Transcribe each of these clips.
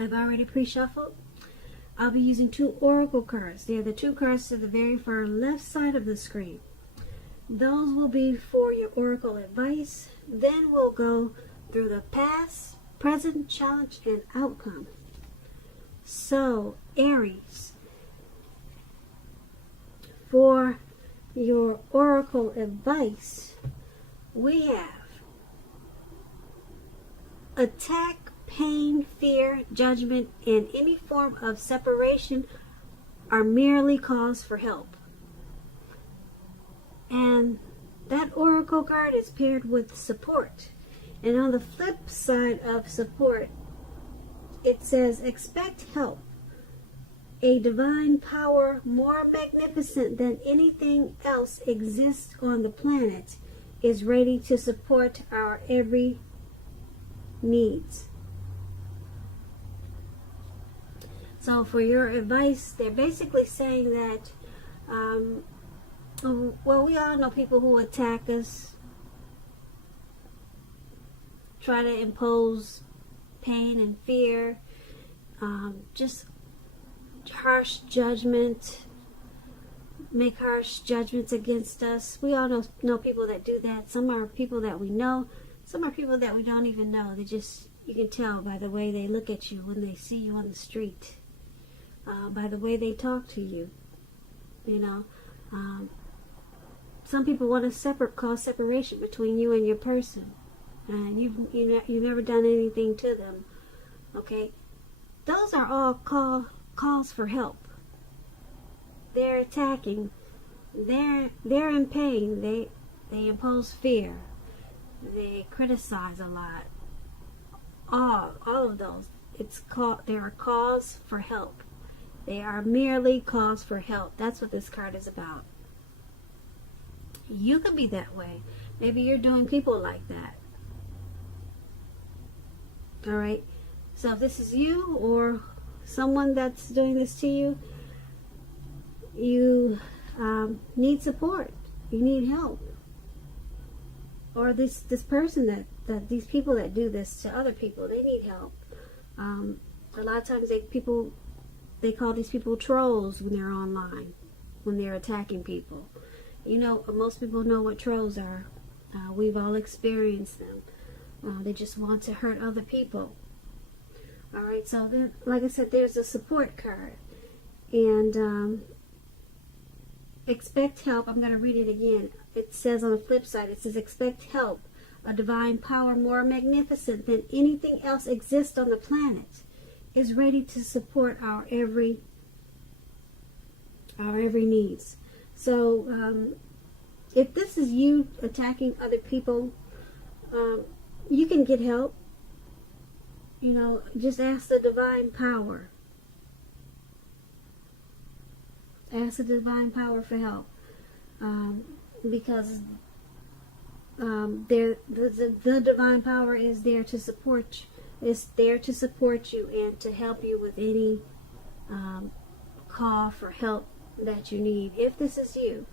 I've already pre-shuffled. I'll be using 2 oracle cards. They're the 2 cards to the very far left side of the screen. Those will be for your oracle advice. Then we'll go through the past, present, challenge, and outcome. So, Aries, for your oracle advice, we have attack, pain, fear, judgment, and any form of separation are merely cause for help. And that oracle card is paired with support. And on the flip side of support, it says, expect help. A divine power more magnificent than anything else exists on the planet is ready to support our every needs. So for your advice, they're basically saying that, well, we all know people who attack us, try to impose pain and fear, just harsh judgment, make harsh judgments against us. We all know people that do that. Some are people that we know, some are people that we don't even know. You can tell by the way they look at you when they see you on the street, by the way they talk to you. Some people want to cause separation between you and your person, and you've never done anything to them. Okay, those are all calls for help. They're attacking. They're in pain. They impose fear. They criticize a lot. All of those. They are calls for help. They are merely calls for help. That's what this card is about. You could be that way. Maybe you're doing people like that. Alright? So if this is you or someone that's doing this to you, you need support. You need help. Or this person that these people that do this to other people, they need help. A lot of times they call these people trolls when they're online, when they're attacking people. Most people know what trolls are. We've all experienced them. They just want to hurt other people. Alright, so then, like I said, there's a support card. And expect help. I'm going to read it again. It says on the flip side, it says, expect help. A divine power more magnificent than anything else exists on the planet is ready to support our every needs. So if this is you attacking other people, you can get help. Just ask the divine power. Ask the divine power for help, because the divine power is there to support you. It's there to support you and to help you with any call for help that you need, if this is you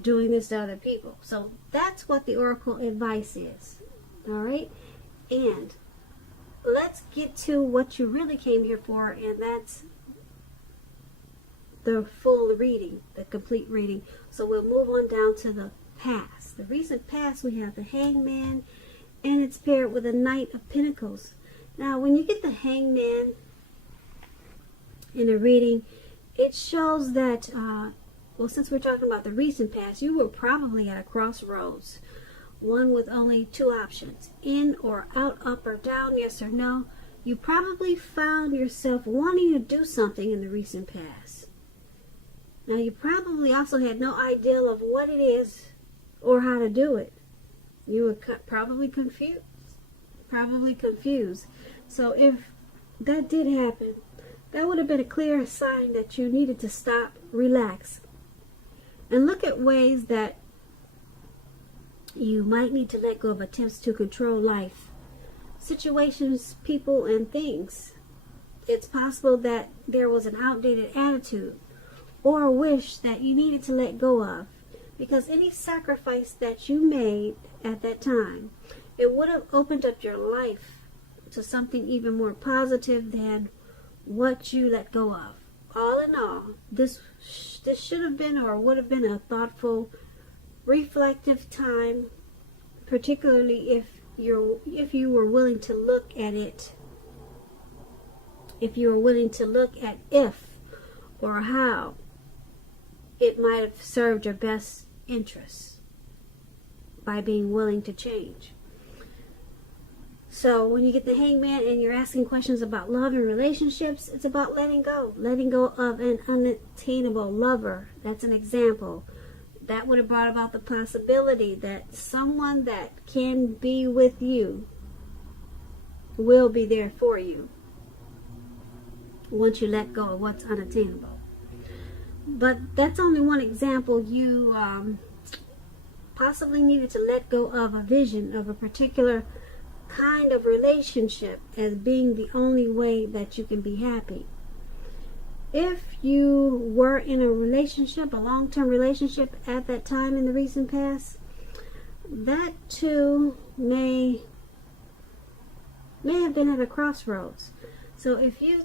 doing this to other people. So that's what the oracle advice is. Alright? And let's get to what you really came here for, and that's the full reading, the complete reading. So we'll move on down to the past. The recent past, we have the Hangman, and it's paired with a Knight of Pentacles. Now, when you get the Hangman in a reading, it shows that, well, since we're talking about the recent past, you were probably at a crossroads. One with only 2 options, in or out, up or down, yes or no. You probably found yourself wanting to do something in the recent past. Now, you probably also had no idea of what it is or how to do it. You were probably confused. So if that did happen, that would have been a clear sign that you needed to stop, relax, and look at ways that you might need to let go of attempts to control life, situations, people, and things. It's possible that there was an outdated attitude or a wish that you needed to let go of, because any sacrifice that you made at that time, it would have opened up your life to something even more positive than what you let go of. All in all, this should have been or would have been a thoughtful, reflective time, particularly if you were willing to look at it. If you were willing to look at if or how it might have served your best interests by being willing to change. So when you get the Hangman and you're asking questions about love and relationships, it's about letting go of an unattainable lover. That's an example. That would have brought about the possibility that someone that can be with you will be there for you once you let go of what's unattainable. But that's only one example. You possibly needed to let go of a vision of a particular kind of relationship as being the only way that you can be happy. If you were in a relationship, a long-term relationship at that time in the recent past, that too may have been at a crossroads. So if you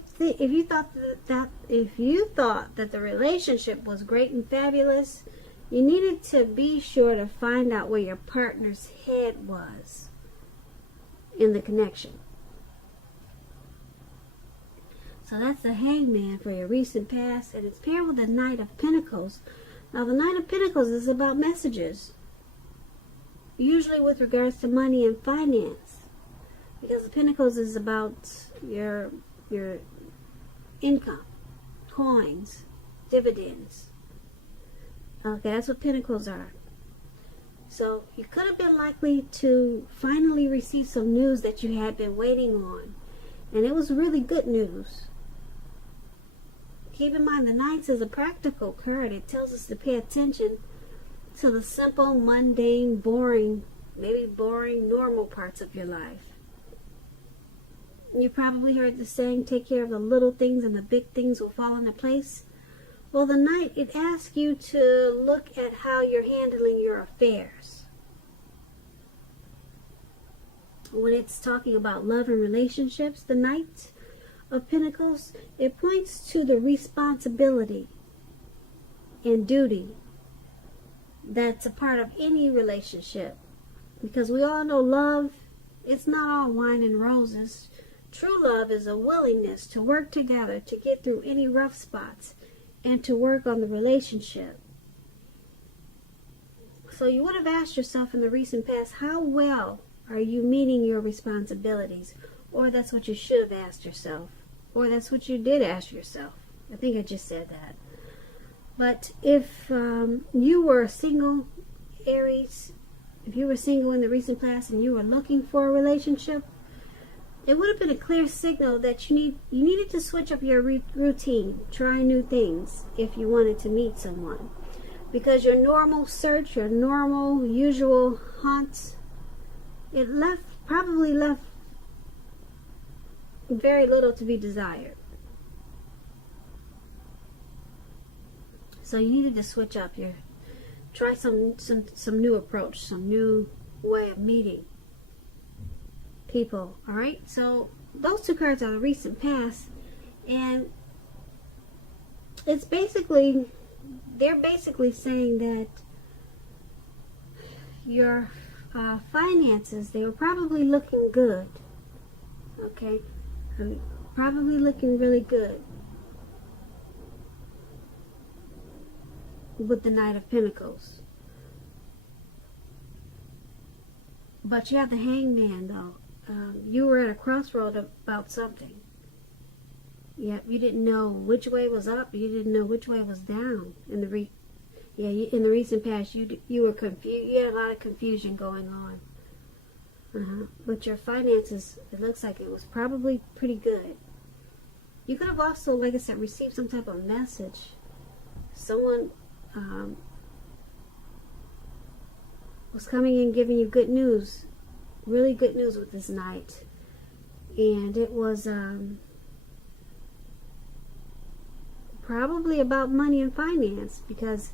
thought that the relationship was great and fabulous, you needed to be sure to find out where your partner's head was in the connection. So that's the Hangman for your recent past, and it's paired with the Knight of Pentacles. Now the Knight of Pentacles is about messages, usually with regards to money and finance, because the Pentacles is about your income, coins, dividends. Okay, that's what Pentacles are. So you could have been likely to finally receive some news that you had been waiting on, and it was really good news. Keep in mind, the Knights is a practical card. It tells us to pay attention to the simple, mundane, boring, maybe boring, normal parts of your life. You probably heard the saying, take care of the little things and the big things will fall into place. Well, the Knight, it asks you to look at how you're handling your affairs. When it's talking about love and relationships, the Knight of Pentacles, it points to the responsibility and duty that's a part of any relationship. Because we all know love, it's not all wine and roses. True love is a willingness to work together to get through any rough spots and to work on the relationship. So you would have asked yourself in the recent past, how well are you meeting your responsibilities? Or that's what you should have asked yourself. Or that's what you did ask yourself. I think I just said that. But if you were a single Aries, if you were single in the recent past and you were looking for a relationship, it would have been a clear signal that you needed to switch up your routine, try new things if you wanted to meet someone. Because your normal search, your normal, usual hunts, it probably left very little to be desired. So you needed to switch up try some new approach, some new way of meeting people. All right, so those two cards are the recent past, and they're basically saying that your finances, they were probably looking good. Okay, probably looking really good with the Knight of Pentacles. But you have the Hangman, though. You were at a crossroad about something. Yep, you didn't know which way was up. You didn't know which way was down. In the recent past, you were confused. You had a lot of confusion going on. But your finances, it looks like it was probably pretty good. You could have also, like I said, received some type of message. Someone was coming and giving you good news. Really good news with this Knight. And it was probably about money and finance, because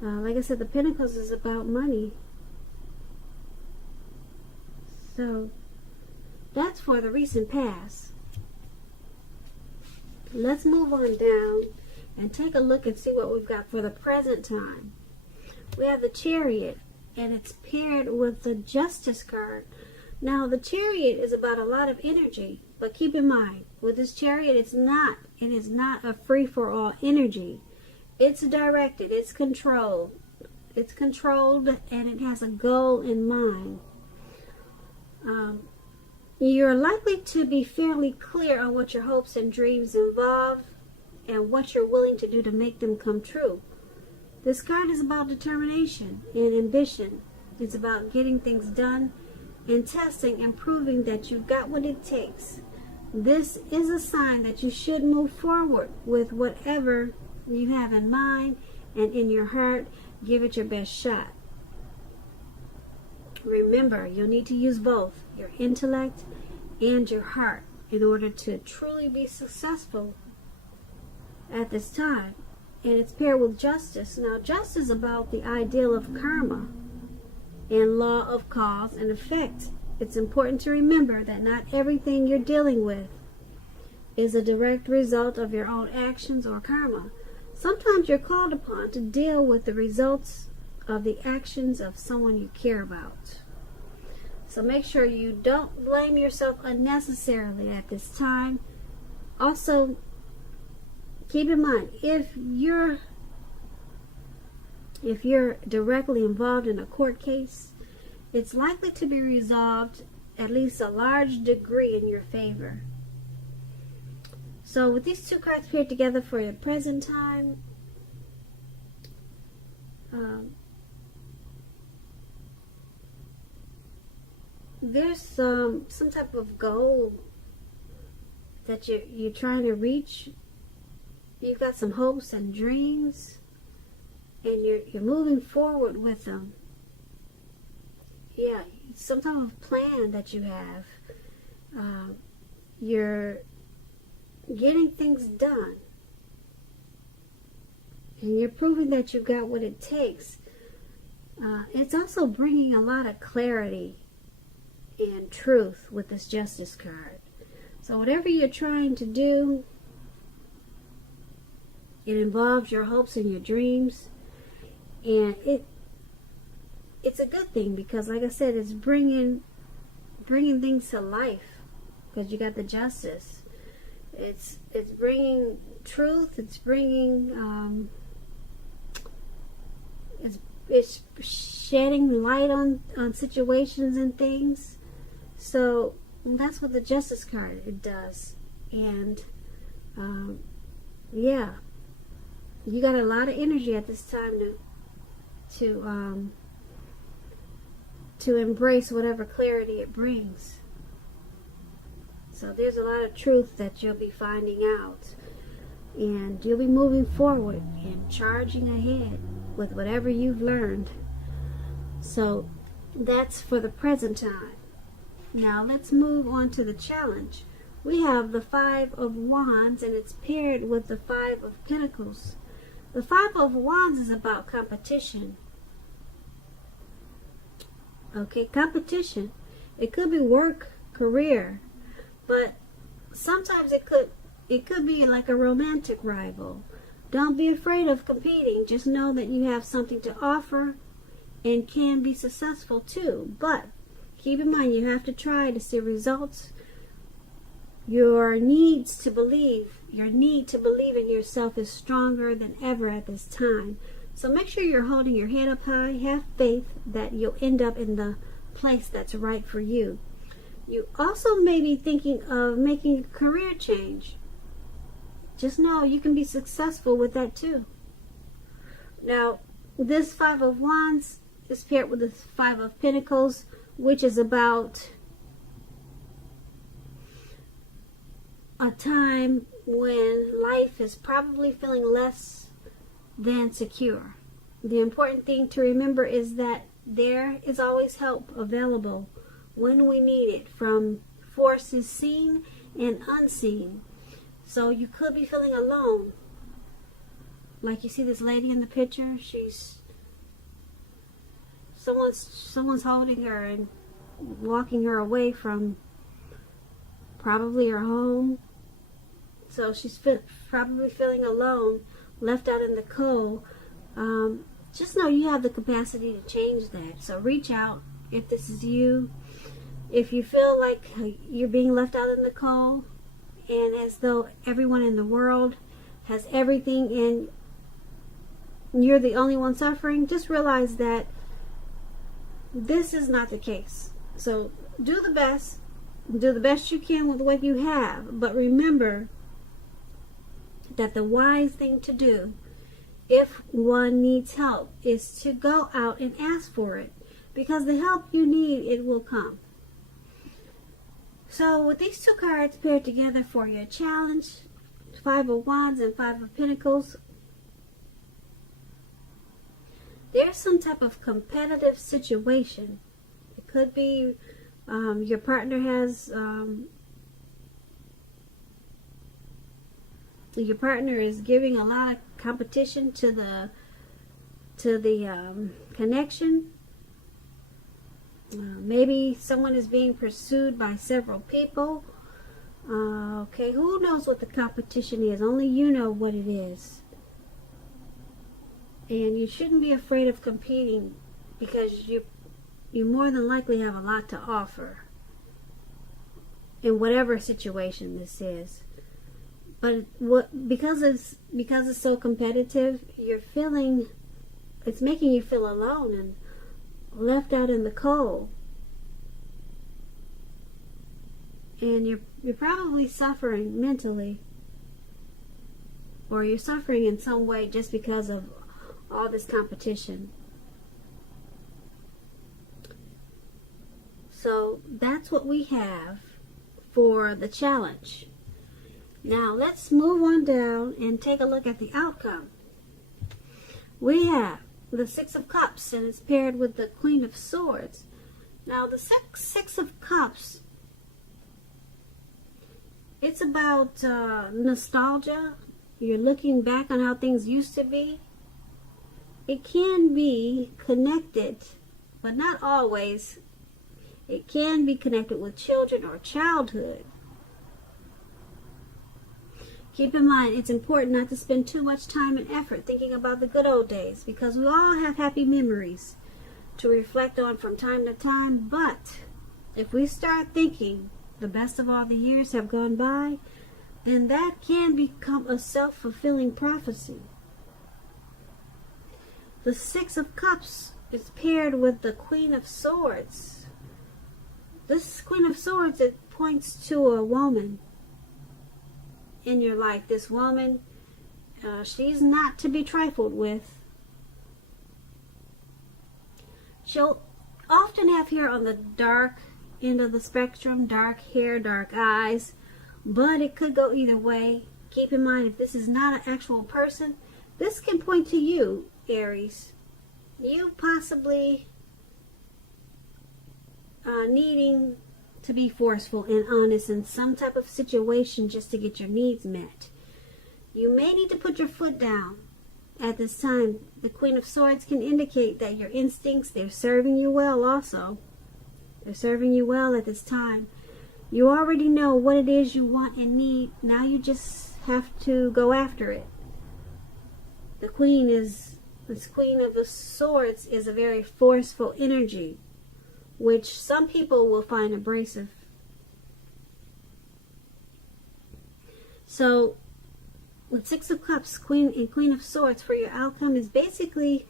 like I said, the Pentacles is about money. So that's for the recent past. Let's move on down and take a look and see what we've got for the present time. We have the Chariot, and it's paired with the Justice card. Now, the Chariot is about a lot of energy, but keep in mind, with this Chariot, it is not a free-for-all energy. It's directed, it's controlled. It's controlled, and it has a goal in mind. You're likely to be fairly clear on what your hopes and dreams involve and what you're willing to do to make them come true. This card is about determination and ambition. It's about getting things done and testing and proving that you've got what it takes. This is a sign that you should move forward with whatever you have in mind and in your heart. Give it your best shot. Remember, you'll need to use both your intellect and your heart in order to truly be successful at this time. And it's paired with justice. Now, justice is about the ideal of karma and law of cause and effect. It's important to remember that not everything you're dealing with is a direct result of your own actions or karma. Sometimes you're called upon to deal with the results of the actions of someone you care about. So make sure you don't blame yourself unnecessarily at this time. Also, keep in mind, if you're directly involved in a court case, it's likely to be resolved at least a large degree in your favor. So with these two cards paired together for your present time, there's some type of goal that you're trying to reach. You've got some hopes and dreams, and you're moving forward with them. Yeah, some type of plan that you have. You're getting things done, and you're proving that you've got what it takes. It's also bringing a lot of clarity and truth with this Justice card. So whatever you're trying to do, it involves your hopes and your dreams, and it's a good thing because, like I said, it's bringing things to life because you got the Justice. It's bringing truth. It's bringing it's shedding light on situations and things. So that's what the Justice card it does. And yeah, you got a lot of energy at this time to embrace whatever clarity it brings. So there's a lot of truth that you'll be finding out, and you'll be moving forward and charging ahead with whatever you've learned. So that's for the present time. Now let's move on to the challenge. We have the Five of Wands, and it's paired with the Five of Pentacles. The Five of Wands is about competition. Okay, competition. It could be work, career, but sometimes it could be like a romantic rival. Don't be afraid of competing. Just know that you have something to offer and can be successful too. But keep in mind, you have to try to see results. Your need to believe in yourself is stronger than ever at this time. So make sure you're holding your head up high. Have faith that you'll end up in the place that's right for you. You also may be thinking of making a career change. Just know you can be successful with that too. Now, this Five of Wands is paired with the Five of Pentacles, which is about a time when life is probably feeling less than secure. The important thing to remember is that there is always help available when we need it from forces seen and unseen. So you could be feeling alone. Like you see this lady in the picture, someone's holding her and walking her away from probably her home. So she's probably feeling alone, left out in the cold. Just know you have the capacity to change that. So reach out if this is you. If you feel like you're being left out in the cold, and as though everyone in the world has everything and you're the only one suffering, just realize that this is not the case. So do the best you can with what you have, but remember that the wise thing to do, if one needs help, is to go out and ask for it, because the help you need, it will come. So with these two cards paired together for your challenge, Five of Wands and Five of Pentacles, there's some type of competitive situation. It could be your partner is giving a lot of competition to the connection. Maybe someone is being pursued by several people. Okay, who knows what the competition is? Only you know what it is. And you shouldn't be afraid of competing, because you more than likely have a lot to offer in whatever situation this is. But because it's so competitive, it's making you feel alone and left out in the cold. And you're probably suffering mentally, or you're suffering in some way just because of all this competition. So that's what we have for the challenge. Now let's move on down and take a look at the outcome. We have the Six of Cups, and it's paired with the Queen of Swords. Now the Six of Cups, it's about nostalgia. You're looking back on how things used to be. It can be connected, but not always. It can be connected with children or childhood. Keep in mind, it's important not to spend too much time and effort thinking about the good old days, because we all have happy memories to reflect on from time to time. But if we start thinking the best of all the years have gone by, then that can become a self-fulfilling prophecy. The Six of Cups is paired with the Queen of Swords. This Queen of Swords, it points to a woman in your life. This woman, she's not to be trifled with. She'll often have hair on the dark end of the spectrum, dark hair, dark eyes, but it could go either way. Keep in mind, if this is not an actual person, this can point to you, Aries. You possibly needing to be forceful and honest in some type of situation just to get your needs met. You may need to put your foot down at this time. The Queen of Swords can indicate that your instincts, they're serving you well also. They're serving you well at this time. You already know what it is you want and need. Now you just have to go after it. This Queen of the Swords is a very forceful energy, which some people will find abrasive. So, with Six of Cups, Queen and Queen of Swords for your outcome is basically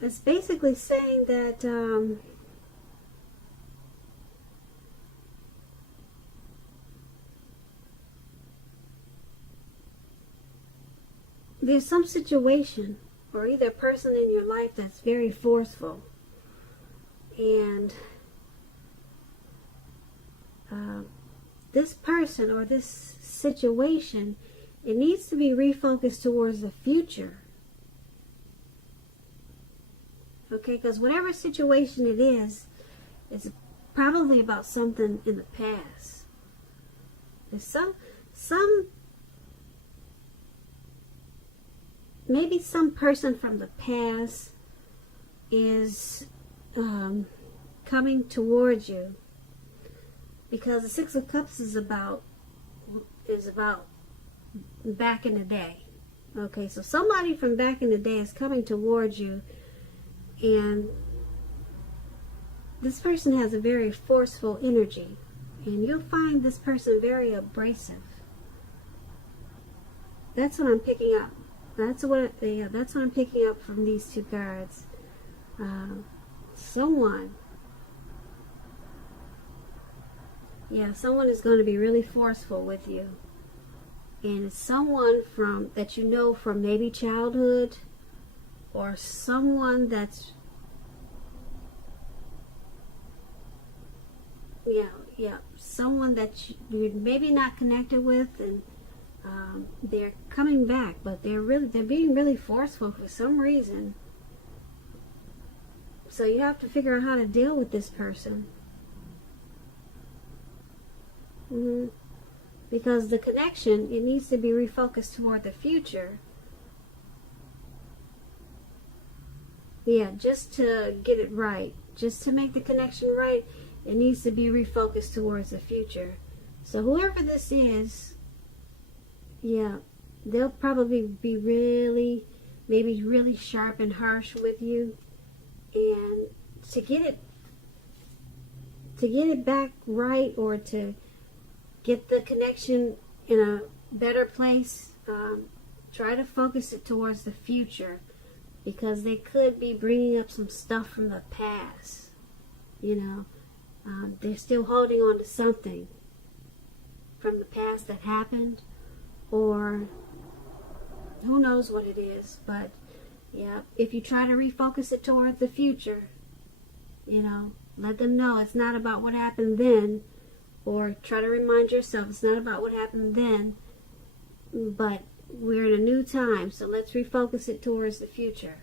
saying that there's some situation or either person in your life that's very forceful. And this person or this situation, it needs to be refocused towards the future. Okay, because whatever situation it is, it's probably about something in the past. There's maybe some person from the past is coming towards you, because the Six of Cups is about back in the day. Okay, so somebody from back in the day is coming towards you, and this person has a very forceful energy, and you'll find this person very abrasive. That's what I'm picking up. That's what I'm picking up from these two cards. Someone is going to be really forceful with you. And it's someone that you know from maybe childhood, or someone that's someone that you're maybe not connected with, and they're coming back, but they're being really forceful for some reason. So you have to figure out how to deal with this person. Because the connection, it needs to be refocused toward the future. Yeah, just to get it right. Just to make the connection right, it needs to be refocused towards the future. So whoever this is, they'll probably be maybe really sharp and harsh with you. And to get it back right, or to get the connection in a better place, try to focus it towards the future, because they could be bringing up some stuff from the past. They're still holding on to something from the past that happened, or who knows what it is. But if you try to refocus it towards the future, let them know it's not about what happened then, or try to remind yourself it's not about what happened then, but we're in a new time, so let's refocus it towards the future.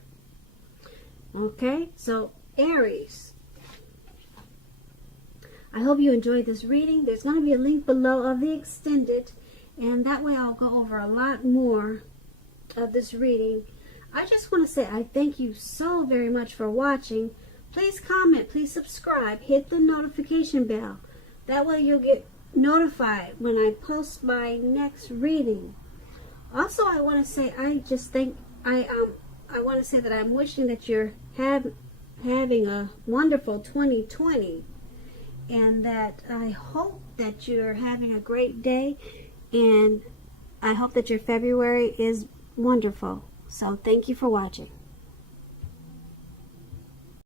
Okay, so Aries, I hope you enjoyed this reading. There's going to be a link below of the extended, and that way I'll go over a lot more of this reading. I just want to say I thank you so very much for watching. Please comment, please subscribe, hit the notification bell. That way you'll get notified when I post my next reading. Also, I want to say I want to say that I'm wishing that you're having a wonderful 2020, and that I hope that you're having a great day, and I hope that your February is wonderful. So thank you for watching.